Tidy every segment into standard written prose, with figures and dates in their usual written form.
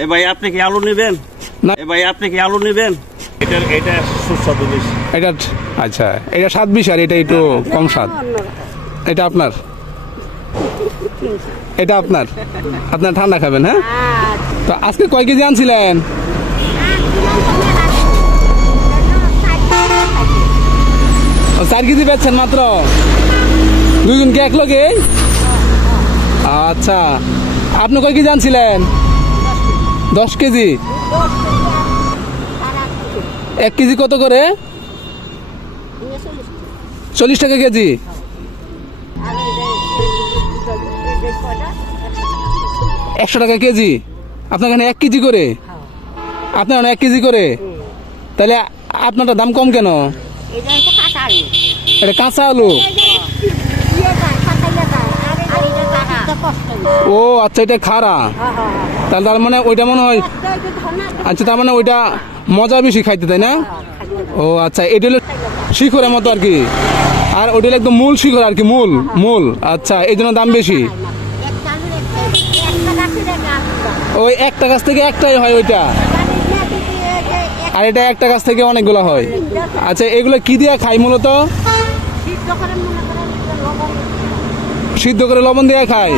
এ ভাই আপনি কি আলু নেবেন? না। এ ভাই আপনি কি আলু নেবেন? এটা সুস্বাদু বেশি। এটা আচ্ছা, এটা স্বাদ বেশি আর এটা একটু কম স্বাদ। এটা আপনার, এটা আপনার, আপনার ঠান্ডা খাবেন। হ্যাঁ, তো আজকে কয় কেজি আনছিলেন? 4 কেজি বেচছেন মাত্র? দুজনকে এক লগে? আচ্ছা, আপনি কয় কেজি আনছিলেন? 10 কেজি। 1 কেজি কত করে? 40 টাকা কেজি। একশো টাকা কেজি। আপনার এখানে 1 কেজি করে? আপনার 1 কেজি করে? তাহলে আপনারটা দাম কম কেন? এটা কাঁচা আলু। ও আচ্ছা, এটা খাড়া। তাহলে তার মানে ওইটা মনে হয়, আচ্ছা তার মানে ওইটা মজা বেশি খাইতে, তাই না? ও আচ্ছা, এটা হলো শিখরের মতো আর কি, আর ওইটা হলো একদম মূল শিখর আর কি, মূল মূল। আচ্ছা, এই জন্য দাম বেশি। ওই একটা গাছ থেকে একটাই হয় ওইটা, আর এটা একটা গাছ থেকে অনেকগুলো হয়। আচ্ছা, এগুলো কি দিয়ে খাই মূলত? সিদ্ধ করে লবণ দিয়ে খাই।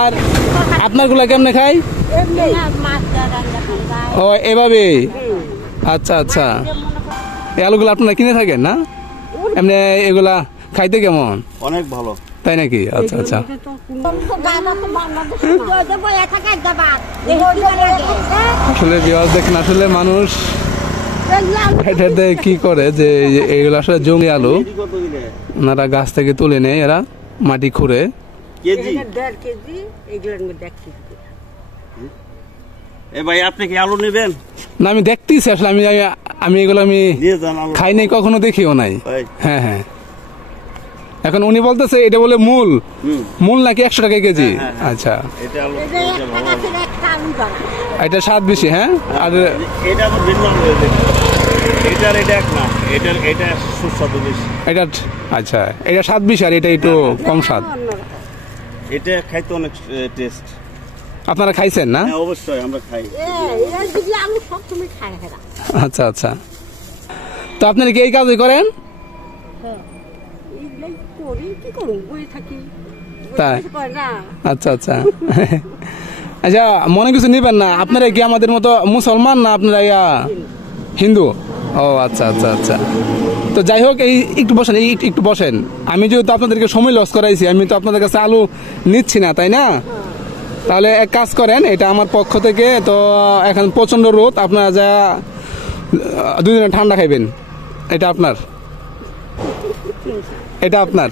আর আপনার গুলা কেমনে খাই? ও এভাবে। আচ্ছা আচ্ছা, এই আলুগুলো আপনারা কিনে থাকেন না? এমনি এগুলা খাইতে কেমন? অনেক ভালো। তাই নাকি? আচ্ছা আচ্ছা। আসলে বিয়াজ দেখেন, আসলে মানুষ এটাতে কি করে যে এগুলো আসলে জঙ্গলি আলু, ওনারা গাছ থেকে তুলে নেয়, এরা মাটি খুঁড়ে। এ ভাই আপনি কি আলু নেবেন? না, আমি দেখতেছি আসলে, আমি এগুলো আমি খাই নাই, কখনো দেখিও নাই। হ্যাঁ হ্যাঁ, এখন উনি বলতেছে এটা বলে মূল, মূল নাকি 100 টাকা কেজি। আচ্ছা, এটা স্বাদ বেশি। হ্যাঁ, আর এটা তো ভিন্ন, এটার এটা এক না, এটা সুস্বাদু বেশি। এটা আচ্ছা, এটা স্বাদ বেশি আর এটা একটু কম স্বাদ। এটা খাইতে অনেক টেস্ট। আপনারা খাইছেন না? অবশ্যই আমরা খাই। আচ্ছা আচ্ছা, তো আপনারা কি এই কাজই করেন? তাই? আচ্ছা আচ্ছা। আচ্ছা, মনে কিছু নিবেন না, আপনারা কি আমাদের মতো মুসলমান না আপনারা হিন্দু? ও আচ্ছা আচ্ছা আচ্ছা, তো যাই হোক, এই একটু বসেন, একটু বসেন। আমি যেহেতু আপনাদেরকে সময় লস করাইছি, আমি তো আপনাদের কাছে আলু নিচ্ছি না, তাই না? তাহলে এক কাজ করেন, এটা আমার পক্ষ থেকে। তো এখন প্রচন্ড রোদ, আপনারা যা দুদিনে ঠান্ডা খাইবেন। এটা আপনার, এটা আপনার,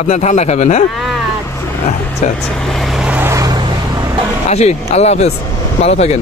আপনার ঠান্ডা খাবেন। হ্যাঁ, আচ্ছা আচ্ছা, আসি, আল্লাহ হাফেজ, ভালো থাকেন।